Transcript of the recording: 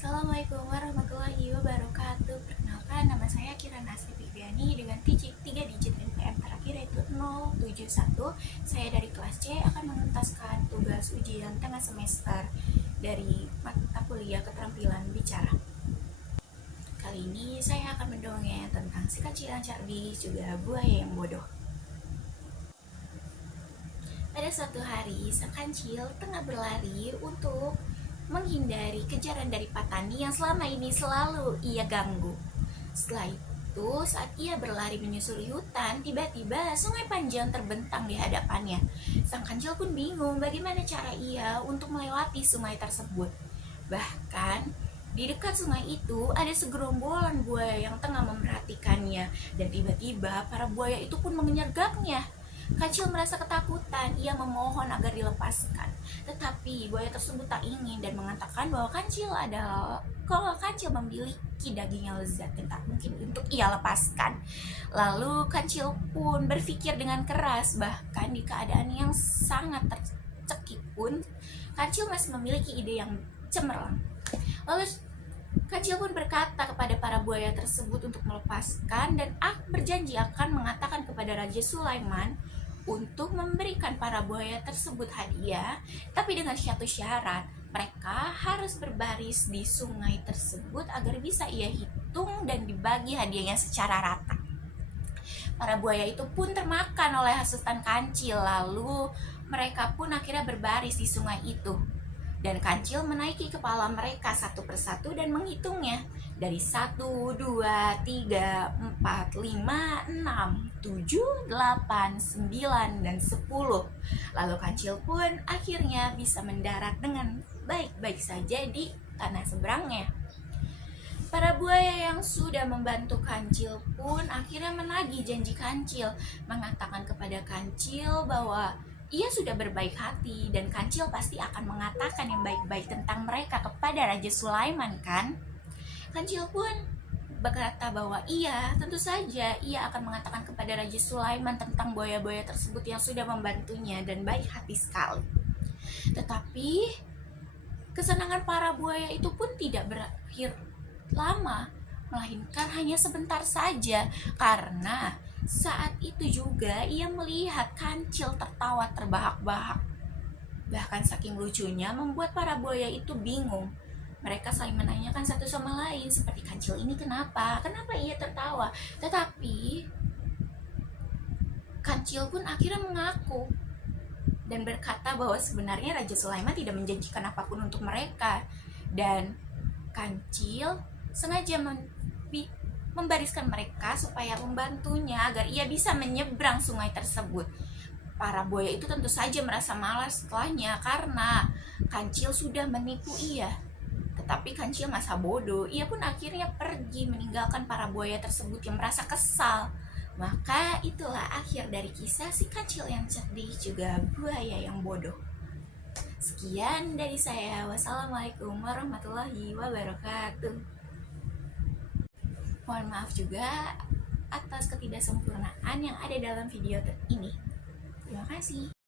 Assalamualaikum warahmatullahi wabarakatuh. Perkenalkan, nama saya Kiran Asri Fikriani dengan 3 digit NPM terakhir yaitu 071. Saya dari kelas C akan mengentaskan tugas ujian tengah semester dari mata kuliah keterampilan bicara. Kali ini saya akan mendongeng tentang si kecil yang cerdik juga buaya yang bodoh. Pada suatu hari, sang kancil tengah berlari untuk menghindari kejaran dari petani yang selama ini selalu ia ganggu. Setelah itu, saat ia berlari menyusuri hutan, tiba-tiba sungai panjang terbentang di hadapannya. Sang kancil pun bingung bagaimana cara ia untuk melewati sungai tersebut. Bahkan, di dekat sungai itu ada segerombolan buaya yang tengah memperhatikannya, dan tiba-tiba para buaya itu pun menyergapnya. Kancil merasa ketakutan, ia memohon agar dilepaskan. Tetapi buaya tersebut tak ingin dan mengatakan bahwa kalau kancil memiliki daging yang lezat dan tak mungkin untuk ia lepaskan. Lalu kancil pun berpikir dengan keras, bahkan di keadaan yang sangat tercekik pun kancil masih memiliki ide yang cemerlang. Lalu kancil pun berkata kepada para buaya tersebut untuk melepaskan dan berjanji akan mengatakan kepada Raja Sulaiman untuk memberikan para buaya tersebut hadiah, tapi dengan satu syarat, mereka harus berbaris di sungai tersebut agar bisa ia hitung dan dibagi hadiahnya secara rata. Para buaya itu pun termakan oleh hasutan kancil, lalu mereka pun akhirnya berbaris di sungai itu. Dan kancil menaiki kepala mereka satu persatu dan menghitungnya dari 1, 2, 3, 4, 5, 6, 7, 8, 9, dan 10. Lalu kancil pun akhirnya bisa mendarat dengan baik-baik saja di tanah seberangnya. Para buaya yang sudah membantu kancil pun akhirnya menagih janji kancil, mengatakan kepada kancil bahwa ia sudah berbaik hati dan kancil pasti akan mengatakan yang baik-baik tentang mereka kepada Raja Sulaiman, kan? Kancil pun berkata bahwa iya, tentu saja ia akan mengatakan kepada Raja Sulaiman tentang buaya-buaya tersebut yang sudah membantunya dan baik hati sekali. Tetapi kesenangan para buaya itu pun tidak berakhir lama, melainkan hanya sebentar saja, karena saat itu juga ia melihat kancil tertawa terbahak-bahak. Bahkan saking lucunya membuat para buaya itu bingung. Mereka saling menanyakan satu sama lain seperti, kancil ini kenapa ia tertawa? Tetapi kancil pun akhirnya mengaku dan berkata bahwa sebenarnya Raja Sulaiman tidak menjanjikan apapun untuk mereka, dan kancil sengaja membariskan mereka supaya membantunya agar ia bisa menyeberang sungai tersebut. Para buaya itu tentu saja merasa malas setelahnya karena kancil sudah menipu ia. Tetapi kancil masa bodoh, ia pun akhirnya pergi meninggalkan para buaya tersebut yang merasa kesal. Maka itulah akhir dari kisah si kancil yang cerdik juga buaya yang bodoh. Sekian dari saya. Wassalamualaikum warahmatullahi wabarakatuh. Mohon maaf juga atas ketidaksempurnaan yang ada dalam video ini. Terima kasih.